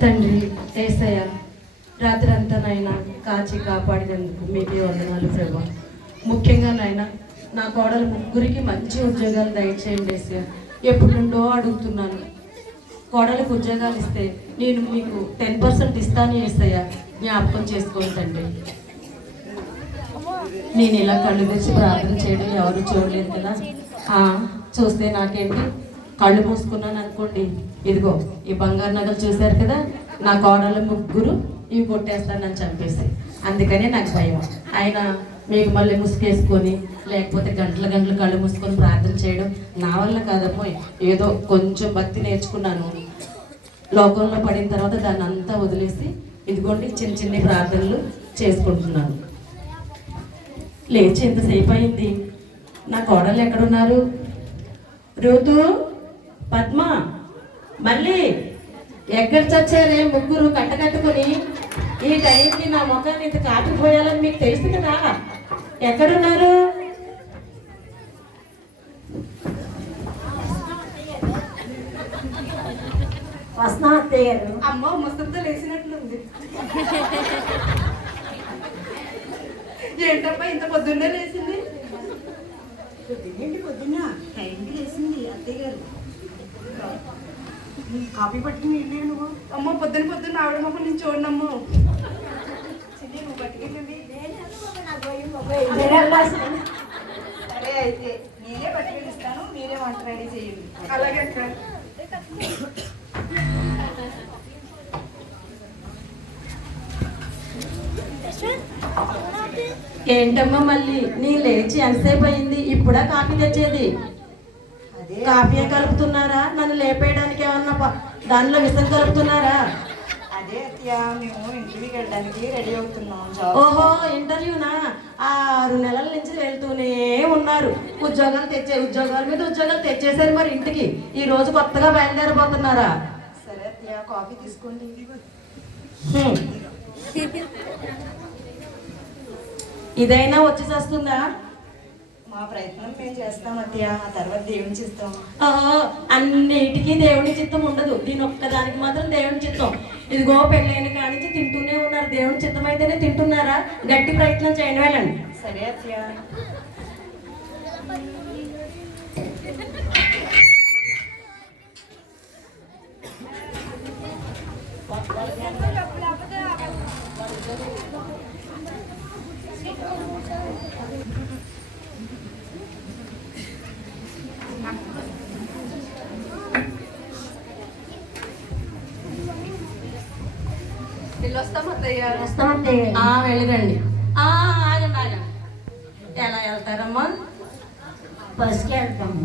తండ్రి యేసయ్య, రాత్రి అంతా నాయన కాచి కాపాడినందుకు మీకే వందనాలు ప్రభా. ముఖ్యంగా నాయన నా కోడలు ముగ్గురికి మంచి ఉద్యోగాలు దయచేయండి యేసయ్య. ఎప్పటి నుండో అడుగుతున్నాను, కోడలకు ఉద్యోగాలు ఇస్తే నేను మీకు 10% ఇస్తాను యేసయ్య, జ్ఞాపకం చేసుకోండి తండ్రి. నేను ఇలా కళ్ళు తెచ్చి ప్రార్థన చేయడం ఎవరు చూడలేదు కదా. చూస్తే నాకేంటి, కళ్ళు మూసుకున్నాను అనుకోండి, ఇదిగో ఈ బంగారు నగలు చూశారు కదా, నా కోడలు ముగ్గురు ఇవి కొట్టేస్తానని చంపేసి, అందుకనే నాకు భయం. ఆయన మీకు మళ్ళీ ముసుకేసుకొని లేకపోతే గంటల గంటలు కళ్ళు మూసుకొని ప్రార్థన చేయడం నా వల్ల కాదమ్మో. ఏదో కొంచెం భక్తి నేర్చుకున్నాను, లోకంలో పడిన తర్వాత దాన్ని అంతా వదిలేసి ఇదిగోండి చిన్న చిన్న ప్రార్థనలు చేసుకుంటున్నాను. లేచి ఎంతసేపు అయింది, నా కోడలు ఎక్కడున్నారు? ఋతు, పద్మ, మళ్ళీ ఎక్కడ చచ్చారే ముగ్గురు కట్టకట్టుకుని? ఈ టైంకి నా ముఖాన్ని ఇంత కాటుకుపోయాలని మీకు తెలుసు కదా, ఎక్కడున్నారు? వస్తున్నా అత్తయ్య గారు. అమ్మ ముసలితో లేచినట్లుంది. ఏంటమ్మా ఇంత పొద్దున్నే లేచింది? పొద్దున్న టైంకి లేచింది అత్తయ్య గారు. కాఫీ పట్టుకుని వెళ్ళి నువ్వు. అమ్మ పొద్దున్న ఆవిడ మొక్క నుంచి చూడమ్మో. సరే అయితే నేనే పట్టుకెళ్ళి ఇస్తాను, మీరే వంట రెడీ చేయండి. అలాగే. ఏంటమ్మా మళ్ళీ నీ లేచి ఎంతసేపు అయింది, ఇప్పుడా కాఫీ తెచ్చేది? కాఫీ కలుపుతున్నారా? నన్ను లేపేయడానికి ఏమన్నా దానిలో విషం కలుపుతున్నారా? అదే అత్తయ్య, మేము ఇంటర్వ్యూకి వెళ్ళడానికి రెడీ అవుతున్నాం. ఓహో, ఇంటర్వ్యూనా? 6 నెలల నుంచి వెళ్తూనే ఉన్నారు. ఉద్యోగాల మీద ఉద్యోగాలు తెచ్చేసారు. మరి ఇంటికి ఈ రోజు కొత్తగా బయలుదేరిపోతున్నారా? సరే అత్తయ్య, కాఫీ తీసుకోండి. ఇదైనా వచ్చి వస్తుందా? మా ప్రయత్నం మేము చేస్తాం అత్తయ్య, ఆ తర్వాత దేవుని చిత్తం. అన్నిటికీ దేవుని చిత్తం ఉండదు, దీని ఒక్కదానికి మాత్రం దేవుని చిత్తం. ఇదిగో పెళ్ళైన కానించి తింటూనే ఉన్నారు. దేవుని చిత్తం అయితేనే తింటున్నారా? గట్టి ప్రయత్నం చేయండి, వెళ్ళండి. సరే అత్తయ్య. వెళ్ళిరండి. ఆగండి. ఎలా వెళ్తారమ్మా? బస్కి వెళ్తాము.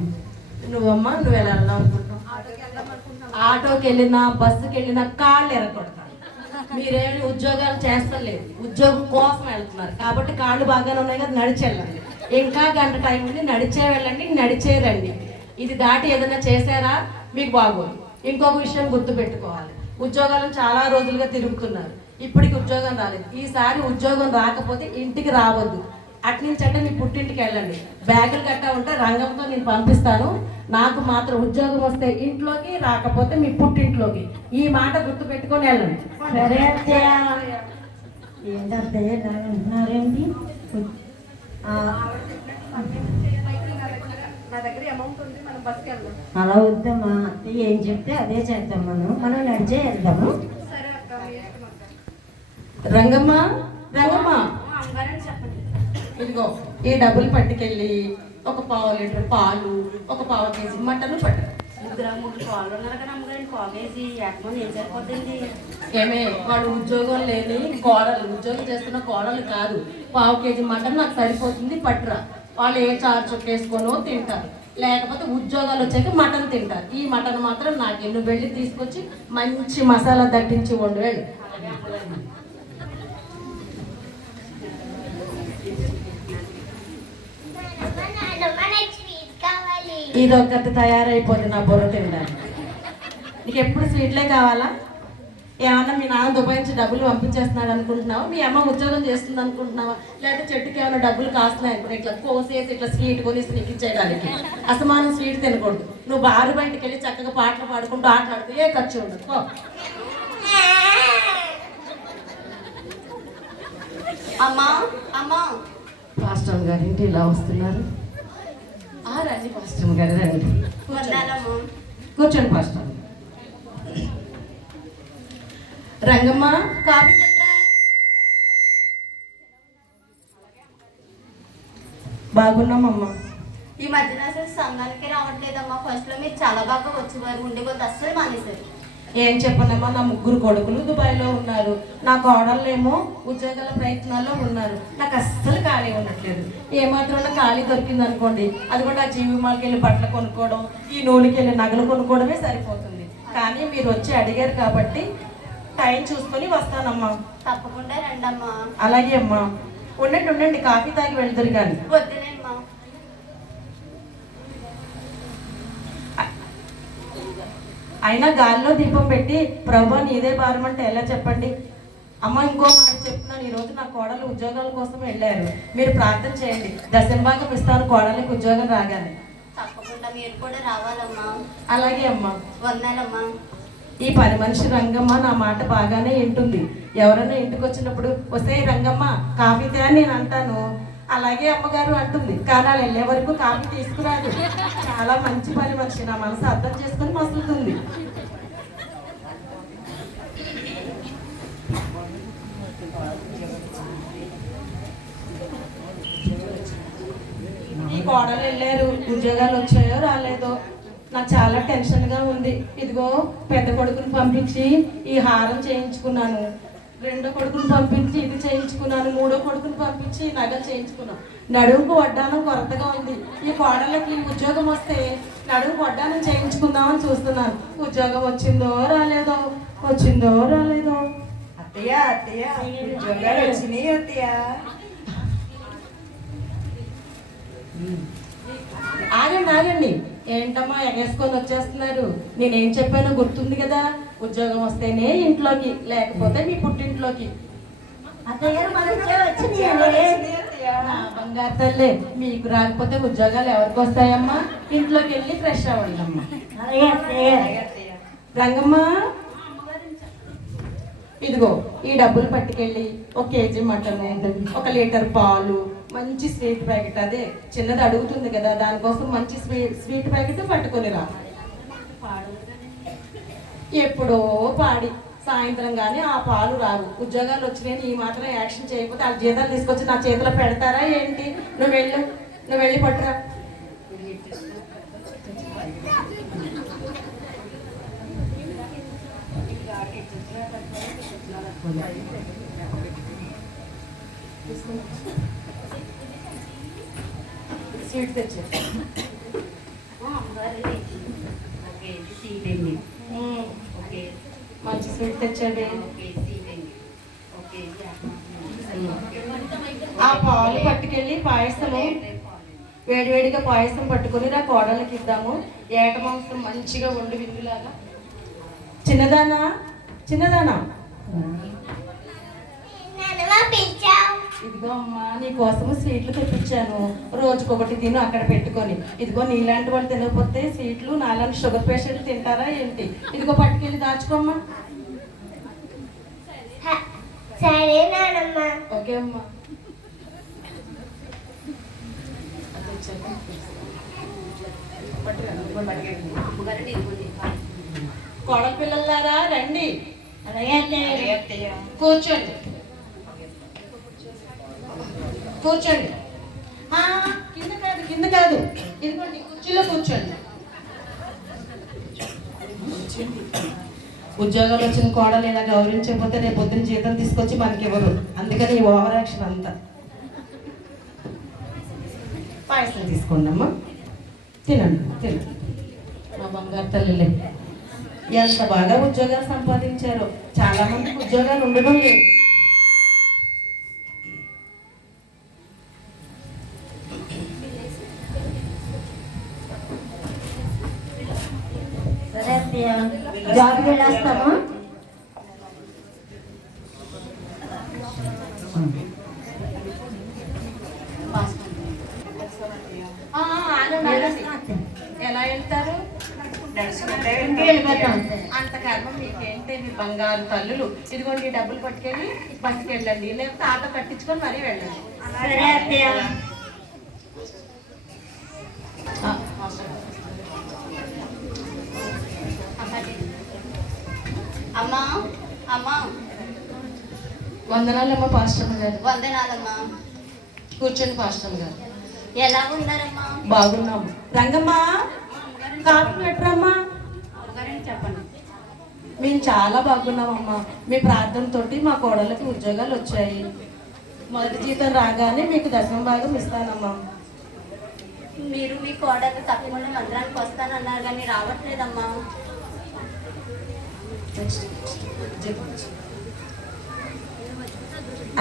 నువ్వమ్మా నువ్వు ఎలా వెళ్దాం అనుకుంటున్నావు? ఆటోకి వెళ్ళినా బస్సుకి వెళ్ళినా కాళ్ళు ఎరగొడతారు. మీరేమి ఉద్యోగాలు చేస్తలేదు, ఉద్యోగం కోసం వెళ్తున్నారు కాబట్టి కాళ్ళు బాగానే ఉన్నాయి కదా, నడిచి వెళ్ళండి. ఇంకా గంట టైం ఉంది, నడిచే వెళ్ళండి, నడిచే రండి. ఇది దాటి ఏదైనా చేశారా మీకు బాగోదు. ఇంకొక విషయం గుర్తు పెట్టుకోవాలి, ఉద్యోగాలను చాలా రోజులుగా తిరుగుతున్నారు, ఇప్పటికి ఉద్యోగం రాలేదు. ఈసారి ఉద్యోగం రాకపోతే ఇంటికి రావద్దు, అట్నుంచి అంటే మీ పుట్టింటికి వెళ్ళండి. బ్యాగులు గట్టా ఉంటే రంగంతో నేను పంపిస్తాను. నాకు మాత్రం ఉద్యోగం వస్తే ఇంట్లోకి, రాకపోతే మీ పుట్టింట్లోకి. ఈ మాట గుర్తు పెట్టుకొని వెళ్ళండి. సరే అత్తయ్య. ఏంటి అత్తయ్య ఇలా అంటున్నారేంటి? నా దగ్గర అమౌంట్ ఉంది, మనం బస్కి వెళ్దాం. అలా వద్దమ్మా అత్తయ్య, ఏం చెప్తే అదే చేద్దాం. మనం నడిచే వెళ్దాము. రంగమ్మ, ఇదిగో ఈ డబ్బులు పట్టుకెళ్ళి ఒక 1/2 లీటర్ పాలు, ఒక 1/2 కేజీ మటన్ పట్టు. 3 పాలు ఉన్నారు కదా అమ్మగారు, 1/4 కేజీ ఏకమని ఏం సరిపోతుంది? ఏమే, వాడు ఉద్యోగం లేని కోడలు, ఉద్యోగం చేస్తున్న కోడలు కాదు. 1/2 కేజీ మటన్ నాకు సరిపోతుంది, పట్టురా. వాళ్ళు ఏ చారు చుట్టేసుకోనో తింటారు, లేకపోతే ఉద్యోగాలు వచ్చాక మటన్ తింటారు. ఈ మటన్ మాత్రం నాకు నువ్వు వెళ్ళి తీసుకొచ్చి మంచి మసాలా దట్టించి వండు వెళ్ళు. ఇది ఒక్కటి తయారైపోతుంది నా బుర్ర తినడానికి. నీకు ఎప్పుడు స్వీట్లే కావాలా? ఏమన్నా మీ నాన్న దుబాయ్ నుంచి డబ్బులు పంపించేస్తున్నాడు అనుకుంటున్నావా? మీ అమ్మ ఉద్యోగం చేస్తుంది అనుకుంటున్నావా? లేకపోతే చెట్టుకి ఏమైనా డబ్బులు కాస్తున్నాయి అనుకుంటే ఇట్లా కోసేసి ఇట్లా స్వీట్ కొనేసి నీకు ఇచ్చేయడానికి. అసమానం స్వీట్ తినకూడదు. నువ్వు బారు బయటకు వెళ్ళి చక్కగా పాటలు పాడుకుంటూ ఆటలాడుతూ ఏ ఖర్చు ఉండదు. అమ్మా అమ్మా పాస్టర్ గారింటి ఇలా వస్తున్నారు. రండి పాస్టర్ గారు రండి. వందాలమ్మా. కూర్చోండి పాస్టర్. రంగమ్మ కాఫీ పట్రా. బాగున్నామమ్మా. ఈ మధ్యన అసలు సంఘానికి రావట్లేదమ్మా. ఫస్ట్ లో మీరు చాలా బాగా వచ్చేవారు, ఉండే కొద్ది అస్సలు మానేశారు. ఏం చెప్పనమ్మా, నా 3 కొడుకులు దుబాయ్లో ఉన్నారు. నా కోడళ్ళేమో ఉద్యోగాల ప్రయత్నాల్లో ఉన్నారు. నాకు అస్సలు ఖాళీ ఉండట్లేదు. ఏమాత్రం ఖాళీ దొరికింది అనుకోండి, అది కూడా ఆ జీవి మాల్కి వెళ్ళి బట్టలు కొనుక్కోవడం, ఈ నూనెకి వెళ్ళి నగలు కొనుక్కోవడమే సరిపోతుంది. కానీ మీరు వచ్చి అడిగారు కాబట్టి టైం చూసుకొని వస్తానమ్మా. తప్పకుండా రండమ్మా. అలాగే అమ్మా. ఉండండి, కాఫీ తాగి వెళ్తారు కానీ. వద్దులేమ్మా. అయినా గాల్లో దీపం పెట్టి ప్రభు నీదే భారం అంటే ఎలా చెప్పండి. అమ్మ ఇంకో మాట చెప్తున్నాను, ఈరోజు నా కోడలు ఉద్యోగాల కోసం వెళ్ళారు. మీరు ప్రార్థన చేయండి, దశంభాగం ఇస్తాను కోడలికి ఉద్యోగం రాగానే. తప్పకుండా మీరు కూడా రావాలమ్మా. అలాగే అమ్మా. వందాలమ్మా. ఈ పని మనిషి రంగమ్మ నా మాట బాగానే వింటుంది. ఎవరైనా ఇంటికి వచ్చినప్పుడు వస్తే రంగమ్మ కాఫీ తే అని నేను అంటాను. అలాగే అమ్మగారు అంటుంది. కానీ వాళ్ళు వెళ్ళే వరకు కాఫీ తీసుకురాదు. చాలా మంచి పని మనిషి, నా మనసు అర్థం చేసుకుని మసులుతుంది. ఈ కోడలు వెళ్ళారు, ఉద్యోగాలు వచ్చాయో రాలేదో నాకు చాలా టెన్షన్గా ఉంది. ఇదిగో పెద్ద కొడుకుని పంపించి ఈ హారం చేయించుకున్నాను, రెండో కొడుకుని పంపించి ఇది చేయించుకున్నాను, మూడో కొడుకుని పంపించి నగలు చేయించుకున్నాను. నడుముకు వడ్డానం కొరతగా ఉంది. ఈ కోడళ్ళకి ఉద్యోగం వస్తే నడుముకు వడ్డానం చేయించుకుందామని చూస్తున్నాను. ఉద్యోగం వచ్చిందో రాలేదో. అత్తయ్య ఉద్యోగాలు వచ్చినాయి అత్తయ్య. ఆగండి. ఏంటమ్మా ఎగేసుకొని వచ్చేస్తున్నారు? నేనేం చెప్పానో గుర్తుంది కదా, ఉద్యోగం వస్తేనే ఇంట్లోకి, లేకపోతే మీ పుట్టింట్లోకి. బంగారు తల్లి, మీకు రాకపోతే ఉద్యోగాలు ఎవరికి వస్తాయమ్మా? ఇంట్లోకి వెళ్ళి ఫ్రెష్ అవ్వండి అమ్మా. రంగమ్మ ఇదిగో ఈ డబ్బులు పట్టుకెళ్ళి 1 కేజీ మటన్, 1 లీటర్ పాలు, మంచి స్వీట్ ప్యాకెట్, అదే చిన్నది అడుగుతుంది కదా దానికోసం మంచి స్వీట్ ప్యాకెట్ పట్టుకొని రా. ఎప్పుడో పాడి సాయంత్రం కానీ ఆ పాలు రావు. ఉద్యోగాలు వచ్చినాయని ఈ మాత్రం యాక్షన్ చేయకపోతే ఆ జీతాలు తీసుకొచ్చి నా చేతిలో పెడతారా ఏంటి? నువ్వు వెళ్ళి పట్టురా. స్వీట్ తెచ్చా. మంచి స్వీట్ తెచ్చాడు. ఆ పాలు పట్టుకెళ్ళి పాయసము, వేడివేడిగా పాయసం పట్టుకొని నా కోడళ్ళకి ఇద్దాము. ఏట మాంసం మంచిగా వండి విందులాగా. చిన్నదానా ఇదిగో అమ్మా, నీ కోసము స్వీట్లు తెప్పించాను. రోజుకొకటి తిను అక్కడ పెట్టుకొని. ఇదిగో నీలాంటి వాళ్ళు తినకపోతే స్వీట్లు నాలాంటి షుగర్ పేషెంట్లు తింటారా ఏంటి? ఇదిగో పట్టుకెళ్ళి దాచుకోమ్మా. ఓకే అమ్మా. కోడల పిల్లలారా రండి. కూర్చోండి. కింద కాదు ఇదిగోండి కుర్చీలో కూర్చోండి. ఉద్యోగాలు వచ్చిన కోడలు ఇలా గౌరవించకపోతే రేపు పొద్దున్న జీతం తీసుకొచ్చి మనకి ఇవ్వరు. అందుకని ఈ ఓవర్ యాక్షన్ అంతా. పాయసం తీసుకోండి అమ్మా, తినండి. మా బంగారు తల్లిలే ఎంత బాగా ఉద్యోగాలు సంపాదించారో. చాలా మందికి ఉద్యోగాలు ఉండడం లేదు. జాబ్కి వెళ్ళేస్తాము. ఎలా వెళ్తారు? నడుచుకుంటే వెళ్ళిపోతాం. అంత కర్మ మీకేంటి, మీ బంగారు తల్లులు. ఇదిగోండి ఈ డబ్బులు పట్టుకెళ్ళి బస్సుకి వెళ్ళండి, లేకపోతే ఆటో కట్టించుకొని మరీ వెళ్ళండి. సరే అత్తయ్య. అమ్మా అమ్మా వందనాలమ్మ పాస్టమ్ గారు. వందనాలమ్మా. కూర్చోండి పాస్టమ్ గారు. ఎలా ఉన్నారమ్మా? బాగున్నాము. రంగమ్మా కాఫీ పెట్టరమ్మా. చెప్పండి. మేము చాలా బాగున్నామమ్మా. మీ ప్రార్థనతోటి మా కోడళ్ళకి ఉద్యోగాలు వచ్చాయి. మొదటి జీతం రాగానే మీకు దశమ భాగం ఇస్తానమ్మా. మీరు మీ కోడలు తప్పకుండా మందిరానికి వస్తానన్నారు కానీ రావట్లేదమ్మా.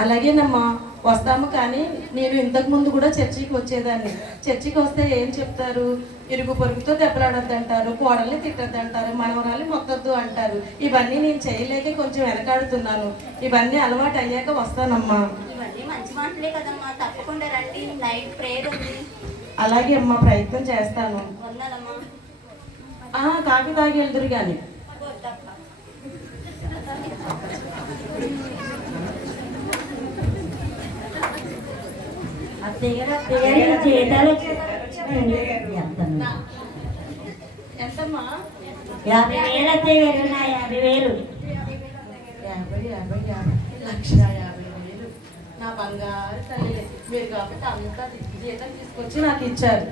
అలాగేనమ్మా వస్తాము, కానీ నేను ఇంతకు ముందు కూడా చర్చికి వచ్చేదాన్ని. చర్చికి వస్తే ఏం చెప్తారు, ఇరుగు పొరుగుతో దెబ్బలాడొద్దు అంటారు, కోడల్ని తిట్టద్దు అంటారు, మనవరాలు మొక్కద్దు అంటారు. ఇవన్నీ నేను చేయలేక కొంచెం వెనకాడుతున్నాను. ఇవన్నీ అలవాటు అయ్యాక వస్తానమ్మా. ఇవన్నీ మంచి మాటలే కదమ్మా, తప్పకుండా రండి. నైట్ ప్రేయర్ ఉంది. అలాగే అమ్మా, ప్రయత్నం చేస్తాను. వందనమ్మా. కాఫీ తాగి వెళ్తురు కానీ. అత్తయ్య గారు జీతాలు వచ్చాయండి. ఎంతమ్మా? 50,000 అత్తయ్య గారు. నా 50,000. 1,50,000 నా బంగారు తల్లి. మీరు కాబట్టి అంతా జీతం తీసుకొచ్చి నాకు ఇచ్చారు.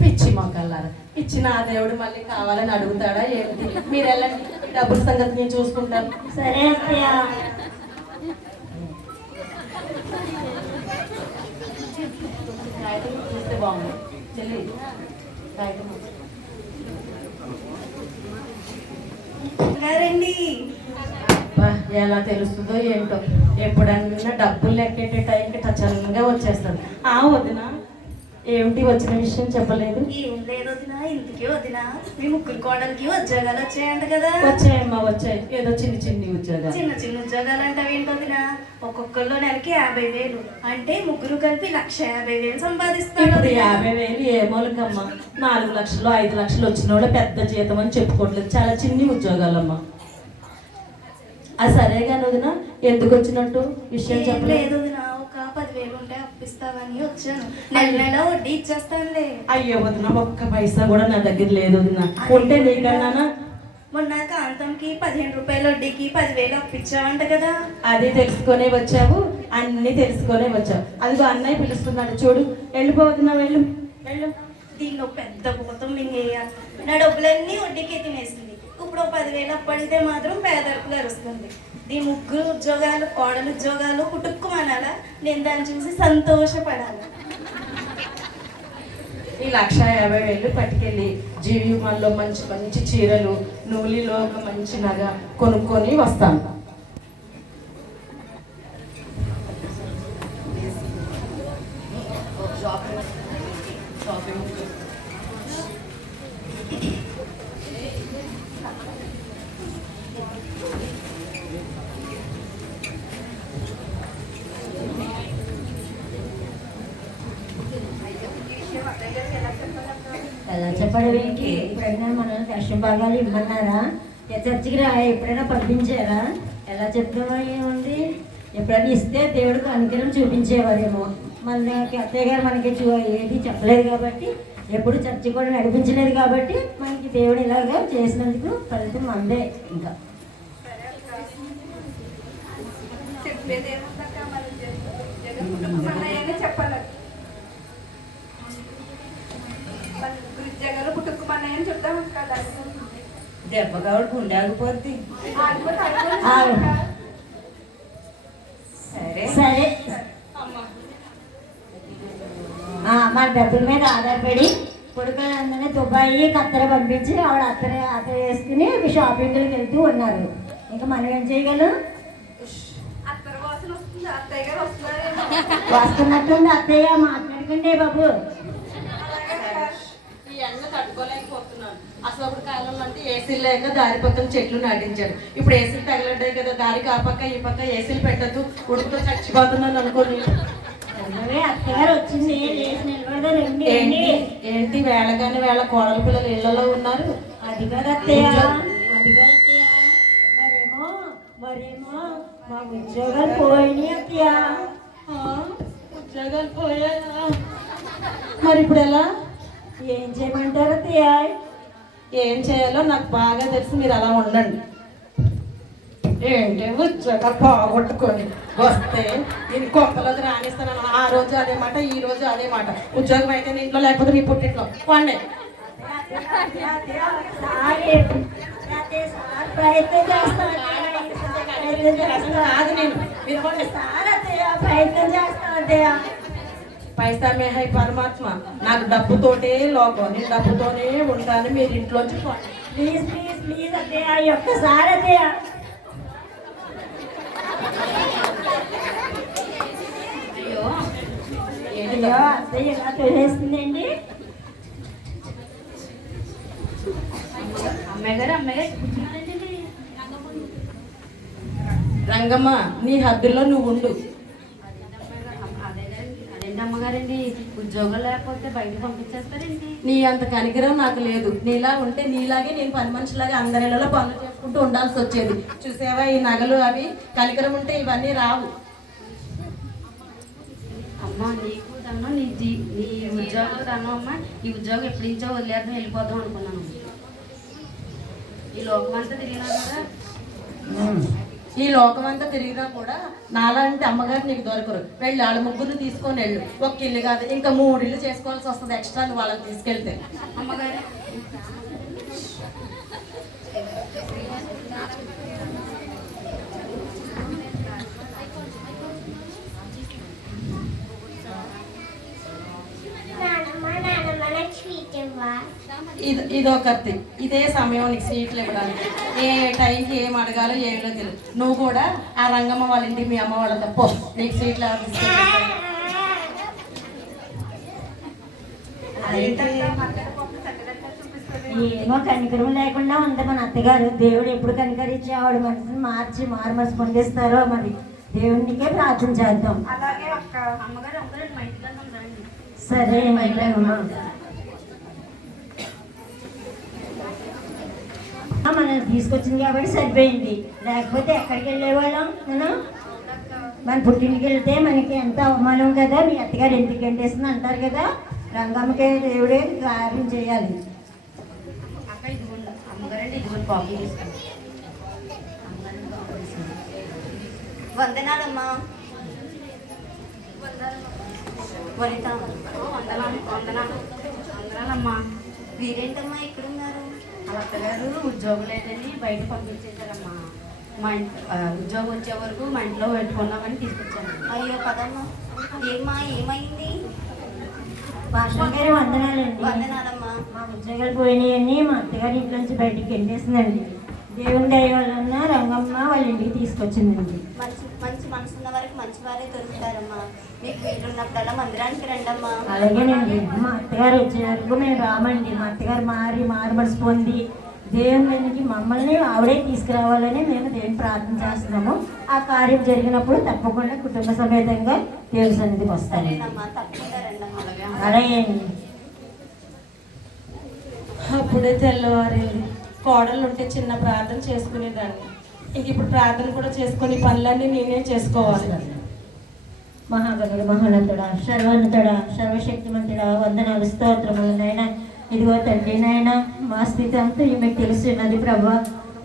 పిచ్చి మొక్కలారా, ఇచ్చిన ఆ దేవుడు మళ్ళీ కావాలని అడుగుతాడా ఏంటి? మీరు వెళ్ళండి, డబ్బుల సంగతి నేను చూసుకుంటాను. సరే అత్తయ్య. చూస్తే బాగుంది చెల్లి. రండి. ఎలా తెలుస్తుందో ఏంటో, ఎప్పుడన్నా డబ్బులు లెక్కేటే టైంకి టచంగా వచ్చేస్తాను. వదిన ఏమిటి వచ్చిన విషయం చెప్పలేదు? ఏం లేదు వదినా, ఇంటికి వదినా మీ ముగ్గురు కోడలికి ఉద్యోగాలు వచ్చాయంట కదా? వచ్చాయమ్మా, వచ్చాయి. ఏదో చిన్న చిన్ని ఉద్యోగాలు. చిన్న చిన్న ఉద్యోగాలు అంటే ఏంటి వదినా? ఒక్కొక్కళ్ళు నెలకి 50,000 అంటే ముగ్గురు కలిపి 1,50,000 సంపాదిస్తారు. ఇప్పుడు 50,000 ఏ మూలకమ్మా? 4 లక్షలు 5 లక్షలు వచ్చిన వాళ్ళు పెద్ద జీతం అని చెప్పుకోవట్లేదు. చాలా చిన్ని ఉద్యోగాలమ్మా. అది సరే కానీ వదిన, ఎందుకు వచ్చినట్టు విషయం చెప్పలేదు? వదినా, ఒక 10,000 ఉంటే అప్పిస్తావని వచ్చాను. నెల నెల వడ్డీ ఇచ్చేస్తానులే. అయ్యో వదిన, ఒక్క పైసా కూడా నా దగ్గర లేదు వదిన. ఉంటే నీకన్నానా? మొన్న కాంతంకి 15 రూపాయల వడ్డీకి 10,000 అప్పించావంట కదా? అది తెలుసుకొనే వచ్చావు, అన్ని తెలుసుకొనే వచ్చావు. అదిగో అన్నయ్య పిలుస్తున్నాడు చూడు. వెళ్ళిపోతున్నా, వెళ్ళు వెళ్ళు. దీనిలో పెద్ద భూతం మింగేయాలి. నా డబ్బులన్నీ వడ్డీకి తినేసింది. ఇప్పుడు 10,000 అప్పడితే మాత్రం పేదరికలు అరుస్తుంది. దీని ముగ్గురు ఉద్యోగాలు, కోడలు ఉద్యోగాలు కుటుక్కుమనాలా? నేను దాన్ని చూసి సంతోషపడాలి. ఈ 1,50,000 పట్టుకెళ్ళి జీవిమాల్లో మంచి మంచి చీరలు, నూలిలో ఒక మంచి నగ కొనుక్కొని వస్తాను. ఎలా చెప్పడం ఏంటి? ఎప్పుడైనా మనం దర్శన భాగాలు ఇమ్మన్నారా? చర్చికి ఎప్పుడైనా పంపించారా? ఎలా చెప్తామో ఏముంది? ఎప్పుడైనా ఇస్తే దేవుడికి అనుగ్రహం చూపించేవారేమో. మన అత్తయ్య గారు మనకి ఏది చెప్పలేదు కాబట్టి, ఎప్పుడు చర్చి కూడా నడిపించలేదు కాబట్టి మనకి దేవుడు ఇలాగా చేసినందుకు ఫలితం అందే. ఇంకా చెప్పాలి. ఉద్యోగాలు పుట్టుకుమన్నాయని చెప్తాం కదా. దెబ్బ కావడం గుండె ఆగిపోద్ది. సరే మన డబ్బుల మీద ఆధారపడి కొడుకులందరినీ దుబాయి కత్తెర పంపించి ఆవిడ అత్తర వేసుకుని షాపింగ్కి వెళ్తూ ఉన్నారు. ఇంకా మనం ఏం చేయగలం? వస్తున్నట్టుంది అత్తయ్య, మాట్లాడుకుంటే బాబు. ఈ ఎండ తట్టుకోలేకపోతున్నాను. అసలు అప్పుడు కాలంలో అంటే ఏసీలు లేక దారి పక్కన చెట్లు నాటించాడు. ఇప్పుడు ఏసీలు తగలడ్డాయి కదా, దారికి ఆ పక్క ఈ పక్క ఏసీలు పెట్టద్దు, ఉడుకుతో చచ్చిపోతున్నాను అనుకోని. అదే అత్తగారు వచ్చింది లేచి నిలబడదానండి ఏంటి ఏంటి వేళగాని వేళ కోడల పిల్లలు ఇళ్లలో ఉన్నారు. అది కదా అత్తయ్య, అది కదా అత్తయ్య. మరేమో మా ఉద్యోగాలు పోయినాయి అత్తయ్య. ఉద్యోగాలు పోయాయా? మరి ఇప్పుడు ఎలా? ఏం చేయమంటారు అత్తయ్య? ఏం చేయాలో నాకు బాగా తెలుసు, మీరు అలా ఉండండి. ఏంటి ఉద్యోగాలు పోగొట్టుకొని వస్తే నేను కొంపలోకి రాణిస్తాను. ఆ రోజు అదే మాట, ఈ రోజు అదే మాట. ఉద్యోగం అయితే నీ ఇంట్లో, లేకపోతే నీ పుట్టింట్లో పండే. ప్రయత్నం చేస్తాను కాదు నేను మీరు ప్రయత్నం చేస్తాను అత్తయ్య. పైసా మే హై పరమాత్మ. నాకు డబ్బుతోటే లోకం, నేను డబ్బుతోనే ఉంటాను. మీరు ఇంట్లోంచి ప్లీజ్ ప్లీజ్ ప్లీజ్ అత్తయ్య, ఒక్కసారి అత్తయ్య. అయ్యో ఏంటి అయ్యో అత్తయ్య ఎలా తోలేస్తుందండి. రంగమ్మ, నీ హద్దుల్లో నువ్వు ఉండు. అదేంటి అమ్మగారండి, ఉద్యోగం లేకపోతే బయటకు పంపించేస్తారండి? నీ అంత కనికరం నాకు లేదు. నీలా ఉంటే నీలాగే నేను పని మనిషిలాగా అందరిలో పనులు చేసుకుంటూ ఉండాల్సి వచ్చేది. చూసావా ఈ నగలు అవి? కనికరం ఉంటే ఇవన్నీ రావు. అమ్మ నీకు తను నీ ఉద్యోగం తను అమ్మ. ఈ ఉద్యోగం ఎప్పటి నుంచో వదిలేద్దాం, వెళ్ళిపోదాం అనుకున్నాను. ఈ లోకం అంతా తిరిగినా కూడా ఈ లోకం అంతా తిరిగినా కూడా నాలాంటి అమ్మగారు నీకు దొరకరు. వెళ్ళి వాళ్ళ ముగ్గురు తీసుకొని వెళ్ళు. ఒక్క ఇల్లు కాదు, ఇంకా 3 ఇల్లు చేసుకోవాల్సి వస్తుంది ఎక్స్ట్రా నువ్వు వాళ్ళకి తీసుకెళ్తే. అమ్మగారు ఇదొకటి. ఇదే సమయం నీకు స్వీట్లు ఇవ్వడానికి. ఏ టైంకి ఏం అడగాలో ఏమిటో తెలియదు. నువ్వు కూడా ఆ రంగమ్మ వాళ్ళ ఇంటికి మీ అమ్మ వాళ్ళతో పో. నీకు స్వీట్లు ఎవరు తీసుకెళ్తారు? ఏమో కనికరం లేకుండా ఉంది మన అత్తగారు. దేవుడు ఎప్పుడు కనికరించి ఆవిడ మనసుని మారు మనసు పొందిస్తారో మరి దేవునికే ప్రార్థన చేద్దాం. అమ్మగారు అమ్మగారు మా ఇంటికి రండి. సరే మనం తీసుకొచ్చింది కాబట్టి సరిపోయింది. లేకపోతే ఎక్కడికి వెళ్ళేవాళ్ళం మనం? మన పుట్టింటికి వెళ్తే మనకి ఎంత అవమానం కదా. మీ అత్తగారు ఇంటికి ఎంటేస్తుంది అంటారు కదా. రంగమ్మకే దేవుడే కార్యం చేయాలి. అక్క ఇదిగోండి అమ్మగారండి, ఇదిగోండి కాఫీ తీసుకోండి. వందనాలమ్మా. వనిత వందనాలమ్మా. వీరేంటమ్మా ఇక్కడున్నారు? వాళ్ళ అత్తగారు ఉద్యోగం లేదని బయట పంపించేశారమ్మా. మా ఉద్యోగం వచ్చే వరకు మా ఇంట్లో పెట్టుకున్నామని తీసుకొచ్చాను. అయ్యో పదమ్మా. ఏమైంది? భాషణ గారి వందనాలండి. వందనాలమ్మా. మా ఉద్యోగాలు పోయినాయని మా అత్తగారి ఇంట్లో నుంచి బయటికి వెళ్ళేసిందండి. దేవుని దయ వలన రంగమ్మ వాళ్ళ ఇంటికి తీసుకొచ్చిందండి. మంచి మనసు ఉన్న వారికి మంచి వారే దొరుకుతారమ్మా. మీకు వీలున్నప్పుడల్లా మందిరానికి రండమ్మా. అలాగేనండి. మా అత్తగారు వచ్చే వరకు మేము రామండి. మా అత్తగారు మారు మనసు పొంది దేవుని దగ్గరికి మమ్మల్ని ఆవిడే తీసుకురావాలని మేము దేవుని ప్రార్థన చేస్తున్నాము. ఆ కార్యం జరిగినప్పుడు తప్పకుండా కుటుంబ సమేతంగా దేవుని సన్నిధికి వస్తాను. అలాగే అప్పుడే తెల్లవారింది. కోడలు ఉంటే చిన్న ప్రార్థన చేసుకునేదాన్ని. ఇంక ఇప్పుడు ప్రార్థన కూడా చేసుకుని పనులన్నీ నేనే చేసుకోవాలి. మహాగణుడు, మహోన్నతుడా, సర్వోన్నతుడా, సర్వశక్తిమంతుడా, వందనాలు, స్తోత్రములు నాయన. ఇదిగో తండ్రి నాయన, మా స్థితి అంతా మీకు తెలుసున్నది ప్రభా.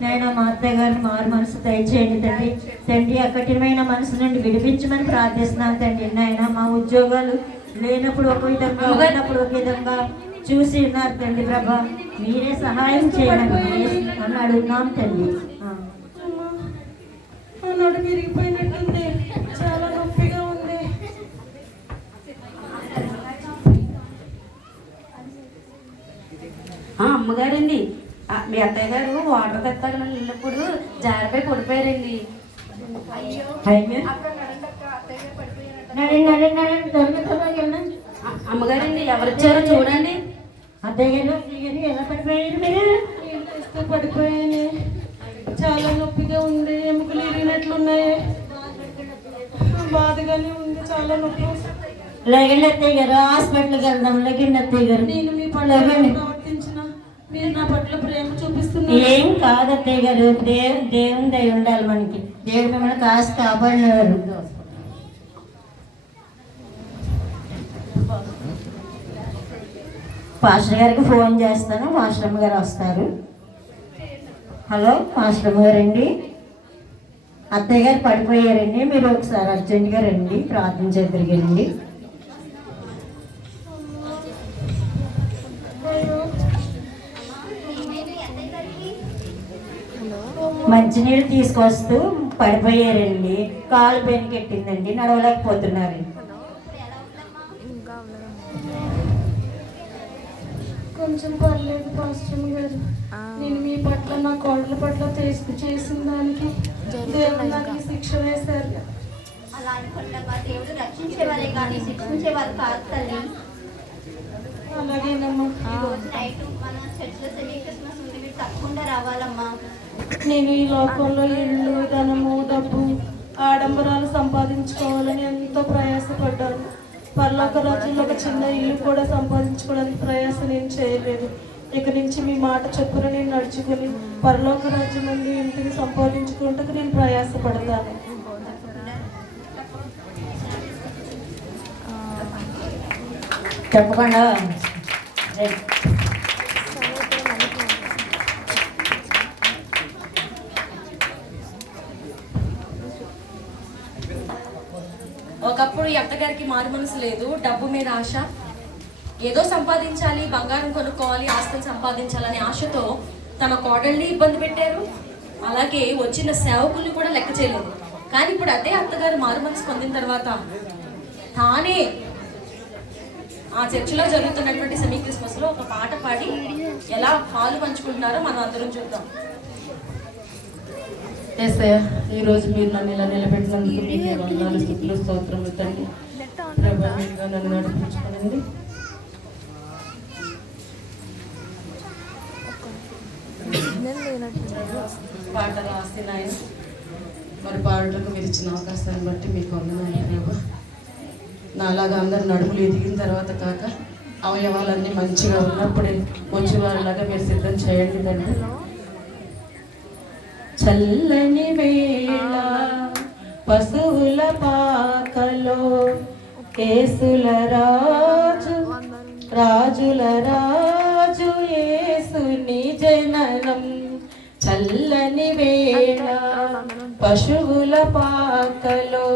నాయన మా అత్తగారిని మారు మనసు దయచేయండి తండ్రి. తండ్రి ఆ కఠినమైన మనసు నుండి విడిపించమని ప్రార్థిస్తున్నాను తండ్రి. నాయన మా ఉద్యోగాలు లేనప్పుడు ఒక విధంగా, ఉన్నప్పుడు ఒక విధంగా చూసి ఉన్నారు తండ్రి ప్రభా. మీరే సహాయం చేయమని నన్ను అడుగుతున్నాం తండ్రి. నడు విరిగిపోయినట్టుంది, చాలా నొప్పిగా ఉంది. అమ్మగారండి, మీ అత్తయ్య గారు వాటర్ తెస్తాగల వెళ్ళినప్పుడు జారిపోయి పడిపోయారండి. అమ్మగారండి ఎవరిచ్చారో చూడండి. అత్తయ్య గారు ఎలా పడిపోయారు మీరు? పడిపోయాను, చాలా నొప్పిగా ఉంది. ఎముకలు ఇరిగినట్లున్నాయి, బాధగానే ఉంది, చాలా నొప్పి. లేకండి అత్తయ్య గారు, హాస్పిటల్కి వెళ్దాం. లేకండి అత్తయ్య గారు. నేను మీ పట్ల లేకండి. ప్రవర్తించిన మీరు నా పట్ల ప్రేమ చూపిస్తున్నారు. ఏం కాదు అత్తయ్య గారు, దేవుని దయ ఉండాలి మనకి. దేవుడు మిమ్మల్ని కాస్త కాపాడినారు. పాస్టర్ గారికి ఫోన్ చేస్తాను, మాస్టర్ అమ్మ గారు వస్తారు. హలో మాస్టర్ అమ్మ గారండి, అత్తయ్య గారు పడిపోయారండి, మీరు ఒకసారి అర్జెంట్గా రండి, ప్రార్థన చేద్దరికండి. మంచినీళ్ళు తీసుకొస్తూ పడిపోయారండి, కాలు బెనికెట్టిందండి, నడవలేకపోతున్నారు. కొంచెం పర్లేదు పాస్టర్ గారు. నేను మీ పట్ల నా కోడల పట్ల చేసిన దానికి దేవుడు నాకు శిక్ష వేశారు. అలా అనుకుంటా దేవుడు రక్షించేవారే కానీ శిక్షించేవారు కాదు తల్లి. అలాగేనమ్మా. ఈ రోజు నైట్ మన చర్చిలో సెమీ క్రిస్మస్ ఉంది, మీరు తప్పకుండా రావాలమ్మా. నేను ఈ లోకంలో ఇల్లు, ధనము, డబ్బు, ఆడంబరాలు సంపాదించుకోవాలని ఎంతో ప్రయాసపడ్డాను. పర్లోక రాజ్యంలో ఒక చిన్న ఇల్లు కూడా సంపాదించుకోవడానికి ప్రయాస నేను చేయలేదు. ఇక నుంచి మీ మాట చొప్పున నేను నడుచుకుని పరలోక రాజ్యం నుండి ఇంటిని సంపాదించుకుంటూ నేను ప్రయాసపడతాను. తప్పకుండా ఒకప్పుడు ఈ అత్తగారికి మారు మనసు లేదు, డబ్బు మీద ఆశ, ఏదో సంపాదించాలి, బంగారం కొనుక్కోవాలి, ఆస్తులు సంపాదించాలనే ఆశతో తన కోడల్ని ఇబ్బంది పెట్టారు. అలాగే వచ్చిన సేవకుల్ని కూడా లెక్క చేయలేదు. కానీ ఇప్పుడు అదే అత్తగారు మారు మనసు పొందిన తర్వాత తానే ఆ చర్చిలో జరుగుతున్నటువంటి సెమీ క్రిస్మస్ లో ఒక పాట పాడి ఎలా పాలు పంచుకుంటున్నారో మనం అందరం చూద్దాం. ఏసయ్య, ఈరోజు మీరు నన్ను ఇలా నిలబెట్టినందుకు మీకు వందనాలు, స్తుతులు, స్తోత్రములు తండ్రి. ప్రభువా, మీరుగా నన్ను నడిపించుకోనండి. పాట రాసిన ఆయన మరి పాటలకు మీరు ఇచ్చిన అవకాశాన్ని బట్టి మీకు వందనాలు ప్రభా. నాలాగా అందరు నడుములు ఎదిగిన తర్వాత కాక అవయవాలన్నీ మంచిగా ఉన్నప్పుడే వచ్చేవారిలాగా మీరు సిద్ధం చేయండి తండ్రి. చల్లని వేళ పశువుల పాకలో యేసుల రాజు, రాజుల రాజు యేసుని జననం. చల్లని వేళ పశువుల పాకలో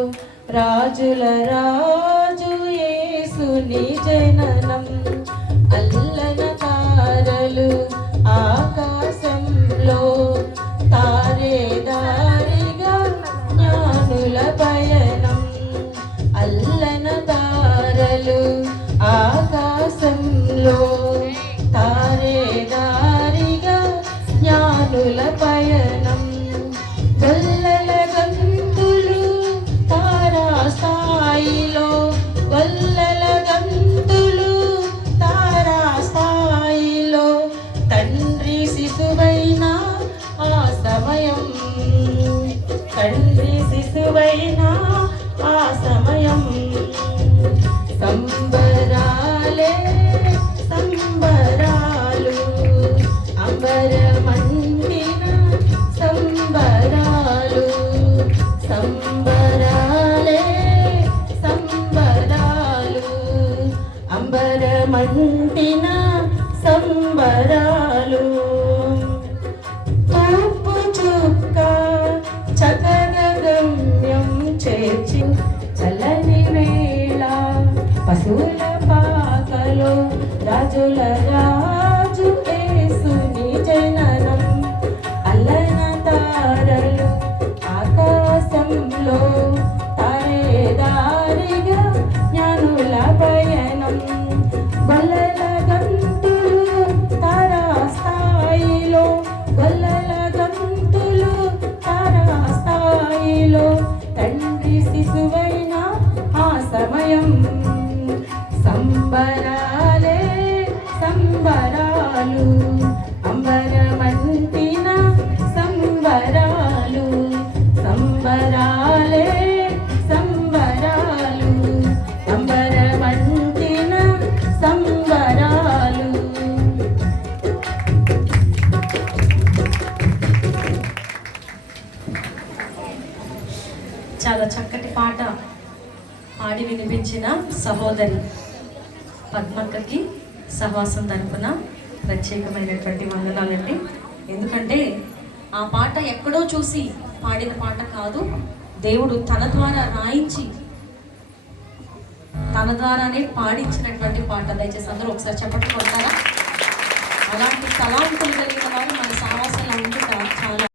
రాజుల రాజు యేసుని జననం. అల్లన తారలు ఆకాశంలో తారే దారిగా జ్ఞానుల పయనం. అల్లన తారలు ఆకాశంలో తారే దారిగా జ్ఞానుల పయనం. గొల్లల గంతులు తారా స్థాయిలో, గొల్లల గంతులు తారా స్థాయిలో తండ్రి శిశువైన ఆ సమయం, తండ్రి శిశువైన ఆ సమయం. సంబరాలే సంబరాలు, అంబరమంటిన సంబరాలు. సంబరాలే సంబరాలు, అంబరమంటిన సంబరాలు. తూర్పు చుక్క చక్కగా గమ్యం చేర్చి చల్లని వేళ పశువుల పాకలో రాజుల రాజు యేసుని జననం. అల్లన తారలు ఆకాశంలో తారే దారిగా జ్ఞానుల పయనం. గొల్లల గంతులు తారా స్థాయిలో, గొల్లల గంతులు తారా స్థాయిలో తండ్రి శిశువైన ఆ సమయం. సంబరాలే సంబరాలు, అంబరమంటిన సంబరాలు. సంబరాలే సంబరాలు, అంబరమంటిన చాలా చక్కటి పాట పాడి వినిపించిన సహోదరి పద్మక్కకి సహవాసం తరపున ప్రత్యేకమైనటువంటి వందనాలండి. ఎందుకంటే ఆ పాట ఎక్కడో చూసి పాడిన పాట కాదు, దేవుడు తన ద్వారా రాయించి తన ద్వారానే పాడించినటువంటి పాట. దయచేసి అందరూ ఒకసారి చెప్పండి కొడతారా? అలాంటి తలాంతులు